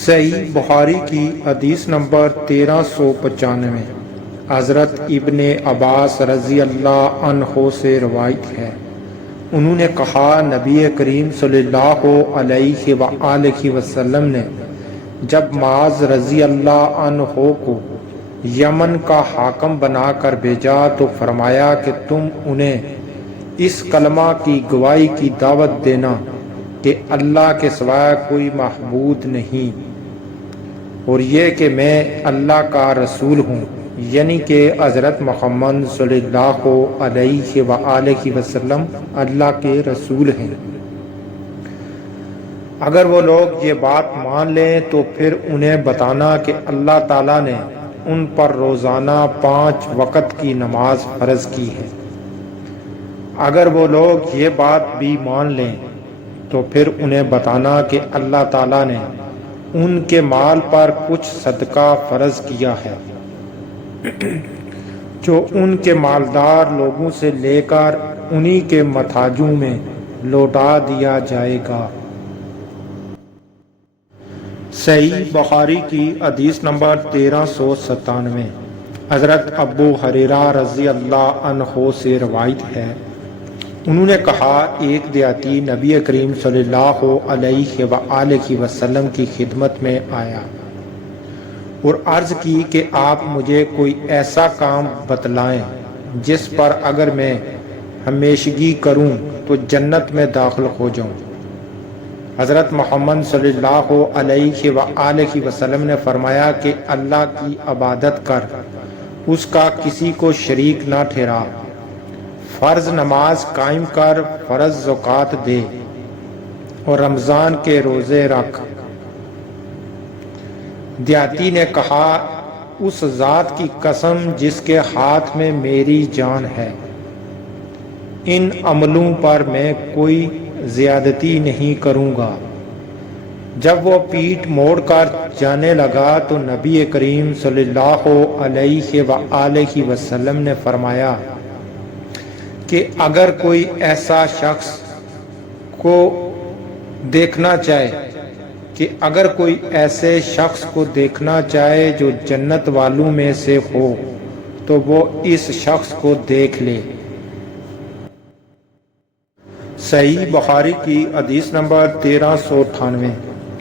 صحیح بخاری کی حدیث نمبر 1395 حضرت ابن عباس رضی اللہ عنہ سے روایت ہے، انہوں نے کہا نبی کریم صلی اللہ علیہ وآلہ وسلم نے جب معاذ رضی اللہ عنہ کو یمن کا حاکم بنا کر بھیجا تو فرمایا کہ تم انہیں اس کلمہ کی گواہی کی دعوت دینا کہ اللہ کے سوا کوئی معبود نہیں، اور یہ کہ میں اللہ کا رسول ہوں، یعنی کہ حضرت محمد صلی اللہ علیہ وآلہ وسلم اللہ کے رسول ہیں۔ اگر وہ لوگ یہ بات مان لیں تو پھر انہیں بتانا کہ اللہ تعالیٰ نے ان پر روزانہ 5 وقت کی نماز فرض کی ہے۔ اگر وہ لوگ یہ بات بھی مان لیں تو پھر انہیں بتانا کہ اللہ تعالیٰ نے ان کے مال پر کچھ صدقہ فرض کیا ہے جو ان کے مالدار لوگوں سے لے کر انہی کے متاجوں میں لوٹا دیا جائے گا۔ صحیح بخاری کی حدیث نمبر 1397 حضرت ابو ہریرہ رضی اللہ عنہ سے روایت ہے، انہوں نے کہا ایک دیہاتی نبی کریم صلی اللہ علیہ وآلہ وسلم کی خدمت میں آیا اور عرض کی کہ آپ مجھے کوئی ایسا کام بتلائیں جس پر اگر میں ہمیشگی کروں تو جنت میں داخل ہو جاؤں۔ حضرت محمد صلی اللہ علیہ وآلہ وسلم نے فرمایا کہ اللہ کی عبادت کر، اس کا کسی کو شریک نہ ٹھہرا، فرض نماز قائم کر، فرض زکوٰۃ دے اور رمضان کے روزے رکھ۔ دیہاتی نے کہا اس ذات کی قسم جس کے ہاتھ میں میری جان ہے، ان عملوں پر میں کوئی زیادتی نہیں کروں گا۔ جب وہ پیٹھ موڑ کر جانے لگا تو نبی کریم صلی اللہ علیہ وآلہ وسلم نے فرمایا کہ اگر کوئی ایسا شخص کو دیکھنا چاہے کوئی ایسے شخص کو دیکھنا چاہے جو جنت والوں میں سے ہو تو وہ اس شخص کو دیکھ لے۔ صحیح بخاری کی حدیث نمبر 1398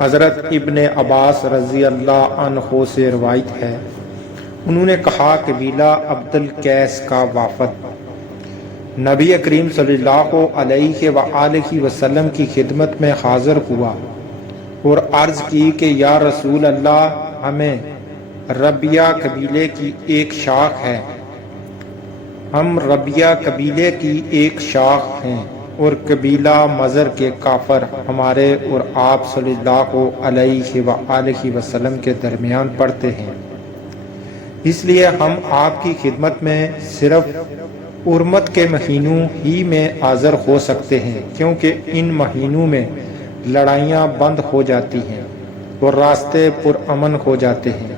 حضرت ابن عباس رضی اللہ عنہ سے روایت ہے، انہوں نے کہا قبیلہ عبد القیس کا وافد نبی کریم صلی اللہ علیہ وآلہ وسلم کی خدمت میں حاضر ہوا اور عرض کی کہ یا رسول اللہ، ہمیں ربیہ قبیلے کی ایک شاخ ہے، ہم ربیہ قبیلے کی ایک شاخ ہیں اور قبیلہ مضر کے کافر ہمارے اور آپ صلی اللہ علیہ وآلہ وسلم کے درمیان پڑتے ہیں، اس لیے ہم آپ کی خدمت میں صرف حرمت کے مہینوں ہی میں حاضر ہو سکتے ہیں، کیونکہ ان مہینوں میں لڑائیاں بند ہو جاتی ہیں اور راستے پرامن ہو جاتے ہیں۔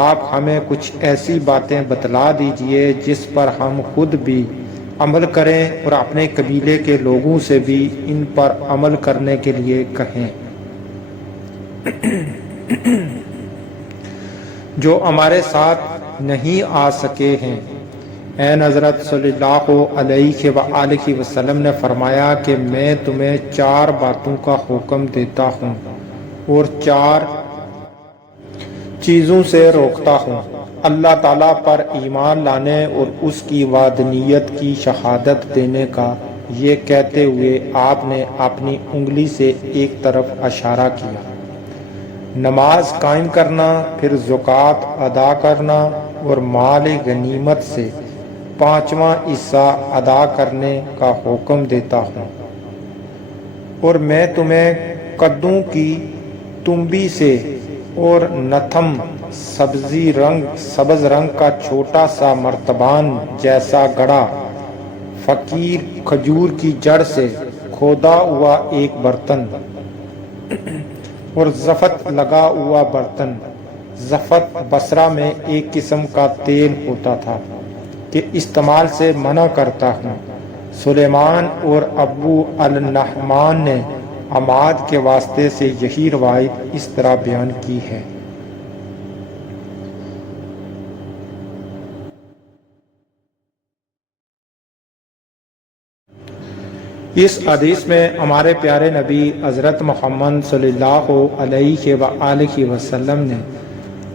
آپ ہمیں کچھ ایسی باتیں بتلا دیجئے جس پر ہم خود بھی عمل کریں اور اپنے قبیلے کے لوگوں سے بھی ان پر عمل کرنے کے لیے کہیں، جو ہمارے ساتھ نہیں آ سکے ہیں۔ این حضرت صلی اللہ علیہ وآلہ وسلم نے فرمایا کہ میں تمہیں 4 باتوں کا حکم دیتا ہوں اور 4 چیزوں سے روکتا ہوں، اللہ تعالیٰ پر ایمان لانے اور اس کی وحدانیت کی شہادت دینے کا۔ یہ کہتے ہوئے آپ نے اپنی انگلی سے ایک طرف اشارہ کیا۔ نماز قائم کرنا، پھر زکوٰۃ ادا کرنا اور مال غنیمت سے 5واں حصہ ادا کرنے کا حکم دیتا ہوں، اور میں تمہیں کدوں کی تنبی سے اور نتھم سبز رنگ کا چھوٹا سا مرتبان جیسا گڑا فقیر کھجور کی جڑ سے کھودا ہوا ایک برتن اور زفت لگا ہوا برتن۔ زفت بصرہ میں ایک قسم کا تیل ہوتا تھا کہ استعمال سے منع کرتا ہوں۔ سلیمان اور ابو النعمان نے عماد کے واسطے سے یہی روایت اس طرح بیان کی ہے۔ اس حدیث میں ہمارے پیارے نبی حضرت محمد صلی اللہ علیہ وآلہ وسلم نے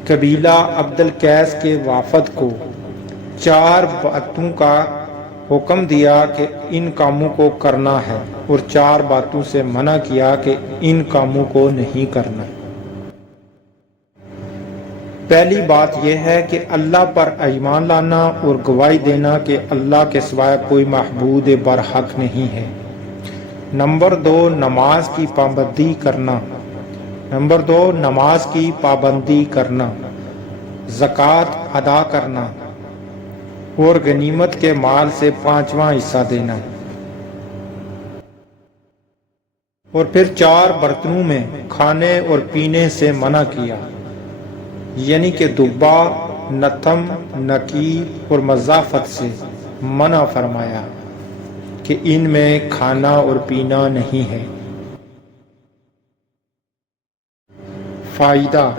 قبیلہ عبد القیس کے وافد کو 4 باتوں کا حکم دیا کہ ان کاموں کو کرنا ہے، اور 4 باتوں سے منع کیا کہ ان کاموں کو نہیں کرنا۔ پہلی بات یہ ہے کہ اللہ پر ایمان لانا اور گواہی دینا کہ اللہ کے سوائے کوئی معبود برحق نہیں ہے۔ نمبر 2، نماز کی پابندی کرنا۔ نمبر 2، نماز کی پابندی کرنا، زکوٰۃ ادا کرنا اور غنیمت کے مال سے 5واں حصہ دینا۔ اور پھر 4 برتنوں میں کھانے اور پینے سے منع کیا، یعنی کہ دبا، نتھم، نکیر اور مضافت سے منع فرمایا کہ ان میں کھانا اور پینا نہیں ہے۔ فائدہ: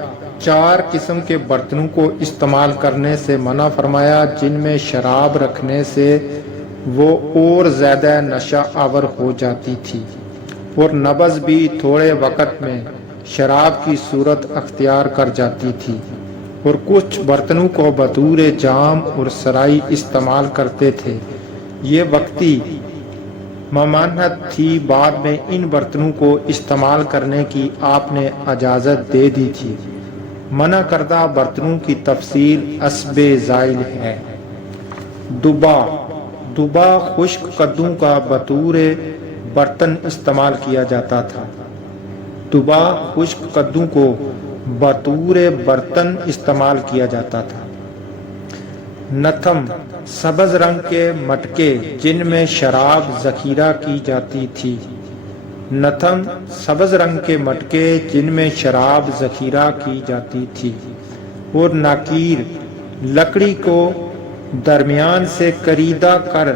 4 قسم کے برتنوں کو استعمال کرنے سے منع فرمایا جن میں شراب رکھنے سے وہ اور زیادہ نشہ آور ہو جاتی تھی، اور نبض بھی تھوڑے وقت میں شراب کی صورت اختیار کر جاتی تھی، اور کچھ برتنوں کو بطور جام اور سرائی استعمال کرتے تھے۔ یہ وقتی ممانعت تھی، بعد میں ان برتنوں کو استعمال کرنے کی آپ نے اجازت دے دی تھی۔ منع کردہ برتنوں کی تفصیل حسب ذائل ہے۔ دبا خشک کدوں کا بطور برتن استعمال کیا جاتا تھا۔ دبا خشک کدوں کو بطور برتن استعمال کیا جاتا تھا۔ نتھم سبز رنگ کے مٹکے جن میں شراب ذخیرہ کی جاتی تھی۔ نتھم سبز رنگ کے مٹکے جن میں شراب ذخیرہ کی جاتی تھی۔ اور ناکیر لکڑی کو درمیان سے کریدہ کر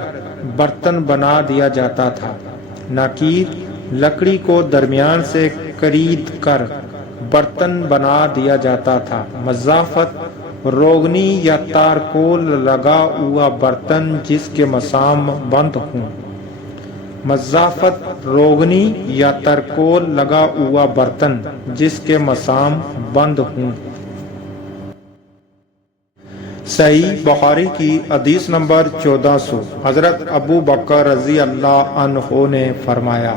برتن بنا دیا جاتا تھا۔ ناکیر لکڑی کو درمیان سے کرید کر برتن بنا دیا جاتا تھا۔ مضافت روغنی یا تارکول لگا ہوا برتن جس کے مسام بند ہوں۔ مضافت روغنی یا تارکول لگا ہوا برتن جس کے مسام بند ہوں۔ صحیح بخاری کی حدیث نمبر 1400۔ حضرت ابو بکر رضی اللہ عنہ نے فرمایا،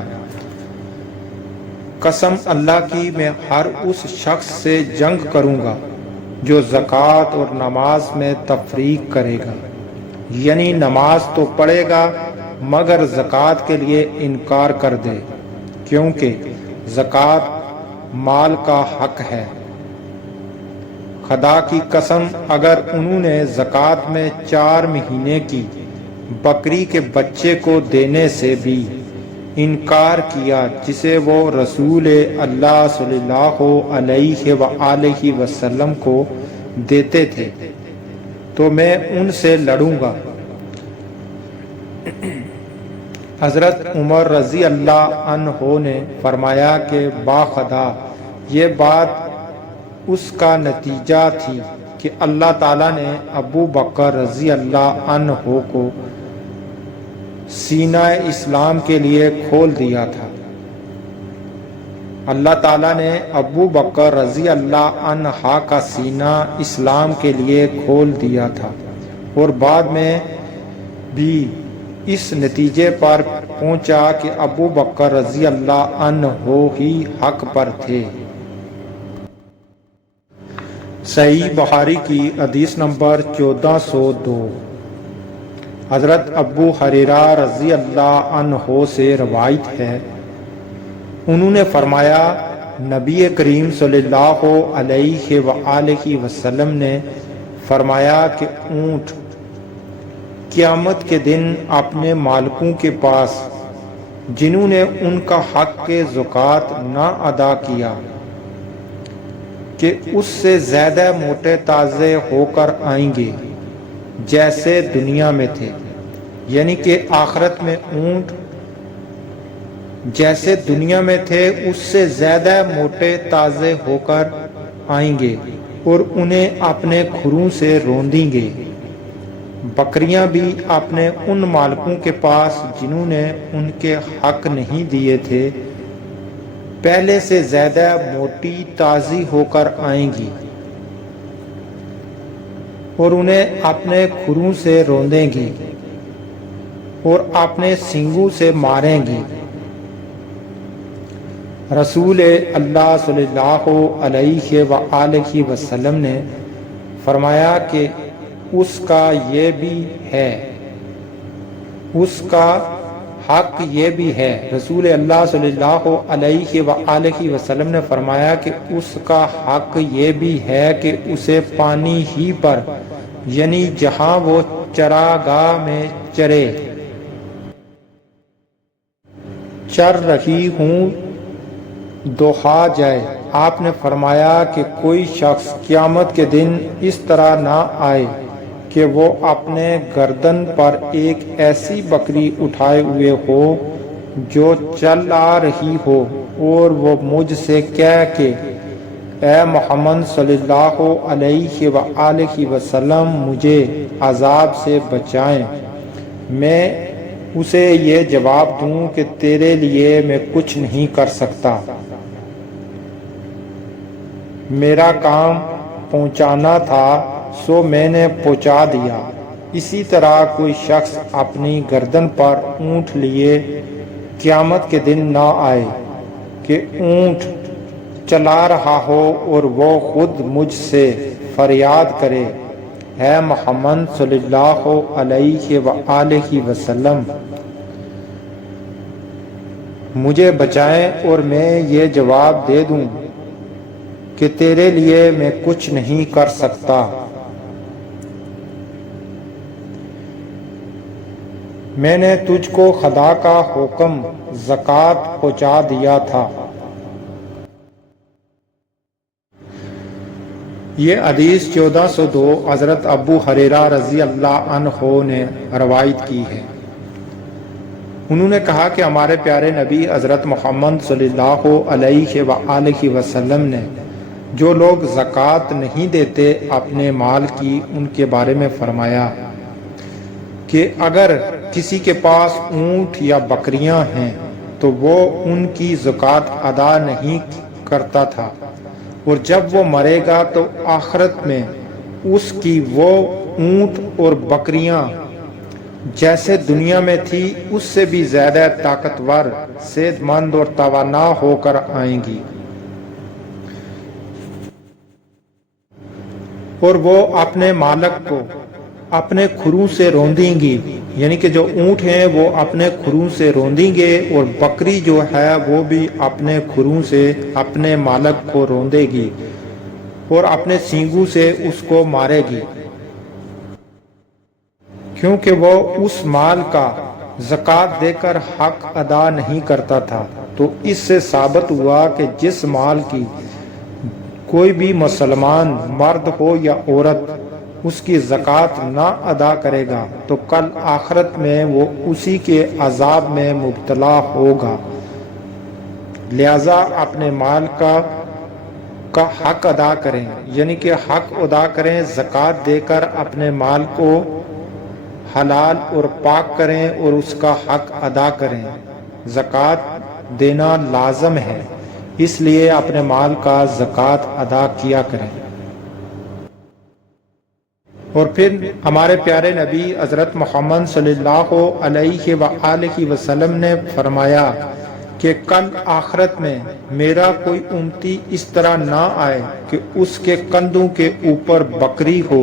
قسم اللہ کی میں ہر اس شخص سے جنگ کروں گا جو زکوٰۃ اور نماز میں تفریق کرے گا، یعنی نماز تو پڑھے گا مگر زکوٰۃ کے لیے انکار کر دے، کیونکہ زکوٰۃ مال کا حق ہے۔ خدا کی قسم اگر انہوں نے زکوٰۃ میں 4 مہینے کی بکری کے بچے کو دینے سے بھی انکار کیا جسے وہ رسول اللہ صلی اللہ علیہ وآلہ وسلم کو دیتے تھے، تو میں ان سے لڑوں گا۔ حضرت عمر رضی اللہ عنہ نے فرمایا کہ باخدا یہ بات اس کا نتیجہ تھی کہ اللہ تعالیٰ نے ابو بکر رضی اللہ عنہ کو سینہ اسلام کے لیے کھول دیا تھا۔ اللہ تعالیٰ نے ابو بکر رضی اللہ عنہ کا سینہ اسلام کے لیے کھول دیا تھا، اور بعد میں بھی اس نتیجے پر پہنچا کہ ابو بکر رضی اللہ عنہ ہی حق پر تھے۔ صحیح بخاری کی حدیث نمبر 1402۔ حضرت ابو ہریرہ رضی اللہ عنہ سے روایت ہے، انہوں نے فرمایا نبی کریم صلی اللہ علیہ وآلہ وسلم نے فرمایا کہ اونٹ قیامت کے دن اپنے مالکوں کے پاس جنہوں نے ان کا حق کے زکوٰۃ نہ ادا کیا کہ اس سے زیادہ موٹے تازے ہو کر آئیں گے جیسے دنیا میں تھے، یعنی کہ آخرت میں اونٹ جیسے دنیا میں تھے اس سے زیادہ موٹے تازے ہو کر آئیں گے اور انہیں اپنے کھروں سے روندیں گے۔ بکریاں بھی اپنے ان مالکوں کے پاس جنہوں نے ان کے حق نہیں دیے تھے پہلے سے زیادہ موٹی تازی ہو کر آئیں گی اور انہیں اپنے کھروں سے روندیں گی اور اپنے سینگوں سے ماریں گی۔ رسول اللہ صلی اللہ علیہ وآلہ وسلم نے فرمایا کہ اس کا یہ بھی ہے، اس کا حق یہ بھی ہے۔ رسول اللہ صلی اللہ علیہ وآلہ وسلم نے فرمایا کہ اس کا حق یہ بھی ہے کہ اسے پانی ہی پر، یعنی جہاں وہ چراگاہ میں چر رہی ہوں دوہا جائے۔ آپ نے فرمایا کہ کوئی شخص قیامت کے دن اس طرح نہ آئے کہ وہ اپنے گردن پر ایک ایسی بکری اٹھائے ہوئے ہو جو چل آ رہی ہو اور وہ مجھ سے کہے کہ اے محمد صلی اللہ علیہ وآلہ وسلم مجھے عذاب سے بچائیں، میں اسے یہ جواب دوں کہ تیرے لیے میں کچھ نہیں کر سکتا، میرا کام پہنچانا تھا سو میں نے پہنچا دیا۔ اسی طرح کوئی شخص اپنی گردن پر اونٹ لیے قیامت کے دن نہ آئے کہ اونٹ چلا رہا ہو اور وہ خود مجھ سے فریاد کرے اے محمد صلی اللہ علیہ وآلہ وسلم مجھے بچائیں، اور میں یہ جواب دے دوں کہ تیرے لیے میں کچھ نہیں کر سکتا، میں نے تجھ کو خدا کا حکم زکوٰۃ پہنچا دیا تھا۔ یہ حدیث 1402 حضرت ابو ہریرہ رضی اللہ عنہ نے روایت کی ہے۔ انہوں نے کہا کہ ہمارے پیارے نبی حضرت محمد صلی اللہ علیہ وآلہ وسلم نے جو لوگ زکوٰۃ نہیں دیتے اپنے مال کی، ان کے بارے میں فرمایا کہ اگر کسی کے پاس اونٹ یا بکریاں ہیں تو وہ ان کی زکوٰۃ ادا نہیں کرتا تھا، اور جب وہ مرے گا تو آخرت میں اس کی وہ اونٹ اور بکریاں جیسے دنیا میں تھی اس سے بھی زیادہ طاقتور، صحت مند اور توانا ہو کر آئیں گی، اور وہ اپنے مالک کو اپنے کھروں سے روندیں گی، یعنی کہ جو اونٹ ہیں وہ اپنے کھروں سے روندیں گے اور بکری جو ہے وہ بھی اپنے کھروں سے اپنے مالک کو روندے گی اور اپنے سینگوں سے اس کو مارے گی، کیونکہ وہ اس مال کا زکوٰۃ دے کر حق ادا نہیں کرتا تھا۔ تو اس سے ثابت ہوا کہ جس مال کی کوئی بھی مسلمان مرد ہو یا عورت اس کی زکوٰۃ نہ ادا کرے گا تو کل آخرت میں وہ اسی کے عذاب میں مبتلا ہوگا، لہذا اپنے مال کا حق ادا کریں، یعنی کہ حق ادا کریں، زکوٰۃ دے کر اپنے مال کو حلال اور پاک کریں اور اس کا حق ادا کریں۔ زکوٰۃ دینا لازم ہے، اس لیے اپنے مال کا زکوٰۃ ادا کیا کریں۔ اور پھر ہمارے پیارے نبی حضرت محمد صلی اللہ علیہ وآلہ وسلم نے فرمایا کہ کل آخرت میں میرا کوئی امتی اس طرح نہ آئے کہ اس کے کندھوں کے اوپر بکری ہو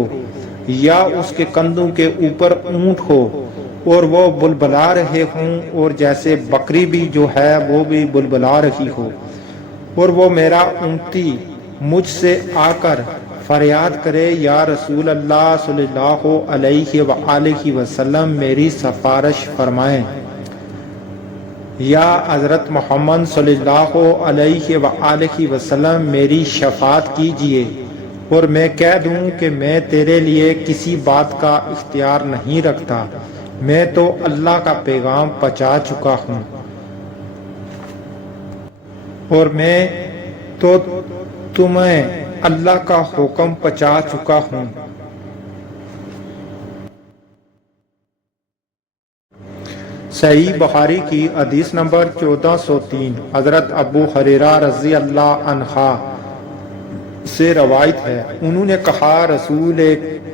یا اس کے کندھوں کے اوپر اونٹ ہو اور وہ بلبلا رہے ہوں، اور جیسے بکری بھی جو ہے وہ بھی بلبلا رہی ہو، اور وہ میرا امتی مجھ سے آ کر فریاد کرے یا رسول اللہ صلی اللہ علیہ وآلہ وسلم میری سفارش فرمائیں، یا حضرت محمد صلی اللہ علیہ وآلہ وسلم میری شفاعت کیجئے، اور میں کہہ دوں کہ میں تیرے لیے کسی بات کا اختیار نہیں رکھتا، میں تو اللہ کا پیغام پہنچا چکا ہوں، اور میں تو تمہیں اللہ کا حکم پہنچا چکا ہوں۔ صحیح بخاری کی حدیث نمبر 1403 حضرت ابو ہریرہ رضی اللہ عنہ سے روایت ہے، انہوں نے کہا رسول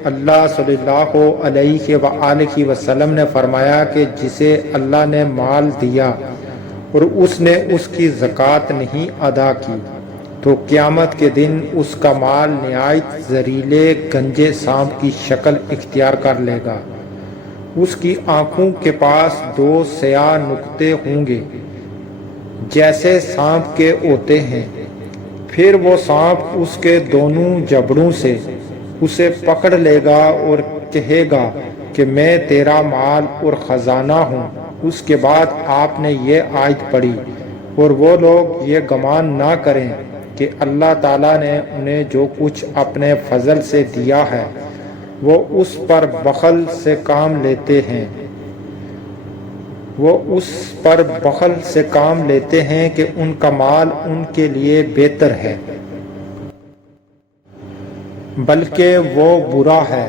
اللہ صلی اللہ علیہ وآلہ وسلم نے فرمایا کہ جسے اللہ نے مال دیا اور اس نے اس کی زکوٰۃ نہیں ادا کی تو قیامت کے دن اس کا مال نہایت زہریلے گنجے سانپ کی شکل اختیار کر لے گا۔ اس کی آنکھوں کے پاس 2 سیاہ نقطے ہوں گے جیسے سانپ کے ہوتے ہیں، پھر وہ سانپ اس کے دونوں جبڑوں سے اسے پکڑ لے گا اور کہے گا کہ میں تیرا مال اور خزانہ ہوں۔ اس کے بعد آپ نے یہ آیت پڑھی، اور وہ لوگ یہ گمان نہ کریں کہ اللہ تعالیٰ نے انہیں جو کچھ اپنے فضل سے دیا ہے وہ اس پر بخل سے کام لیتے ہیں، کہ ان کا مال ان کے لیے بہتر ہے، بلکہ وہ برا ہے۔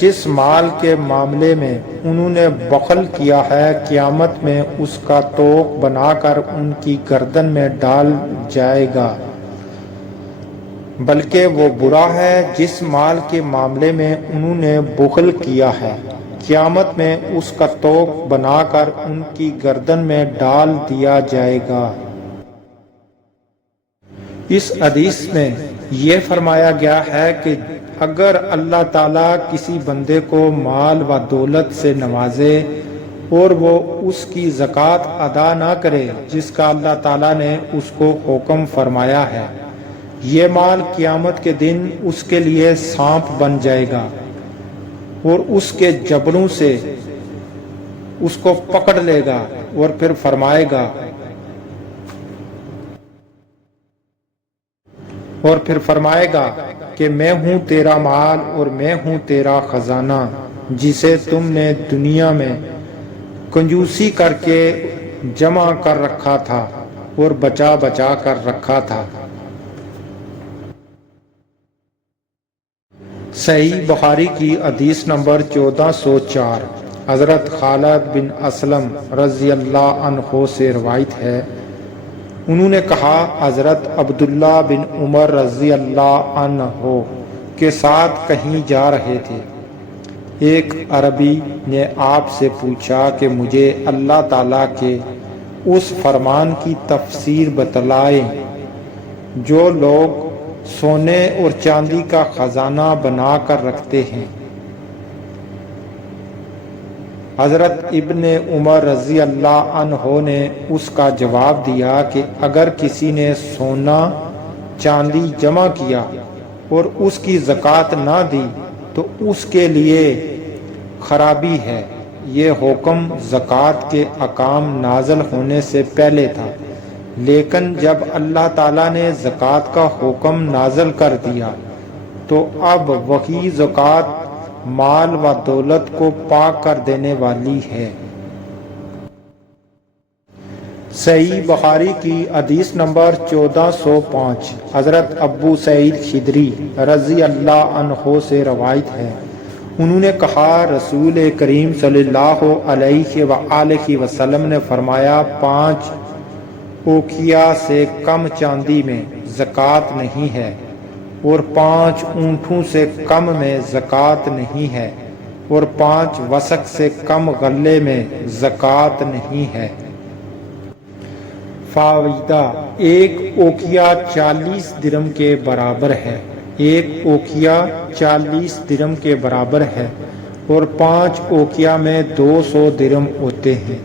جس مال کے معاملے میں انہوں نے بخل کیا ہے، قیامت میں اس کا طوق بنا کر ان کی گردن میں ڈال جائے گا، بلکہ وہ برا ہے جس مال کے معاملے میں انہوں نے بخل کیا ہے، قیامت میں اس کا طوق بنا کر ان کی گردن میں ڈال دیا جائے گا۔ اس حدیث میں یہ فرمایا گیا ہے کہ اگر اللہ تعالیٰ کسی بندے کو مال و دولت سے نوازے اور وہ اس کی زکوٰۃ ادا نہ کرے جس کا اللہ تعالیٰ نے اس کو حکم فرمایا ہے، یہ مال قیامت کے دن اس کے لیے سانپ بن جائے گا اور اس کے جبڑوں سے اس کو پکڑ لے گا اور پھر فرمائے گا کہ میں ہوں تیرا مال اور میں ہوں تیرا خزانہ جسے تم نے دنیا میں کنجوسی کر کے جمع کر رکھا تھا اور بچا بچا کر رکھا تھا۔ صحیح بخاری کی حدیث نمبر 1404 حضرت خالد بن اسلم رضی اللہ عنہ سے روایت ہے، انہوں نے کہا حضرت عبداللہ بن عمر رضی اللہ عنہ کے ساتھ کہیں جا رہے تھے، ایک عربی نے آپ سے پوچھا کہ مجھے اللہ تعالیٰ کے اس فرمان کی تفسیر بتلائیں جو لوگ سونے اور چاندی کا خزانہ بنا کر رکھتے ہیں۔ حضرت ابن عمر رضی اللہ عنہ نے اس کا جواب دیا کہ اگر کسی نے سونا چاندی جمع کیا اور اس کی زکوٰۃ نہ دی تو اس کے لیے خرابی ہے۔ یہ حکم زکوٰۃ کے احکام نازل ہونے سے پہلے تھا، لیکن جب اللہ تعالیٰ نے زکوٰۃ کا حکم نازل کر دیا تو اب وہی زکوٰۃ مال و دولت کو پاک کر دینے والی ہے۔ صحیح بخاری کی حدیث نمبر 1405 حضرت ابو سعید خدری رضی اللہ عنہ سے روایت ہے، انہوں نے کہا رسول کریم صلی اللہ علیہ وآلہ وسلم نے فرمایا 5 اوقیہ سے کم چاندی میں زکوٰۃ نہیں ہے اور 5 اونٹوں سے کم میں زکوٰۃ نہیں ہے اور 5 وسق سے کم غلے میں زکوٰۃ نہیں ہے۔ فائدہ، 1 اوقیہ 40 درہم کے برابر ہے، 1 اوقیہ 40 درہم کے برابر ہے اور 5 اوقیہ میں 200 درہم ہوتے ہیں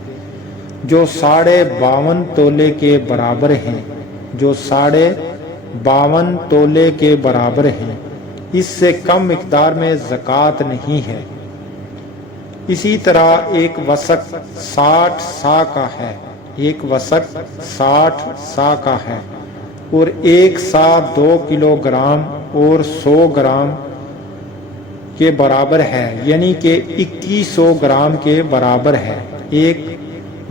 جو 52.5 تولے کے برابر ہیں، جو 52.5 تولے کے برابر ہیں، اس سے کم مقدار میں زکوٰۃ نہیں ہے۔ اسی طرح 1 وسق 60 سا کا ہے، 1 وسق 60 سا کا ہے اور 1 سا 2 کلو گرام اور 100 گرام کے برابر ہے، یعنی کہ 2100 گرام کے برابر ہے۔ 1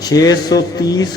630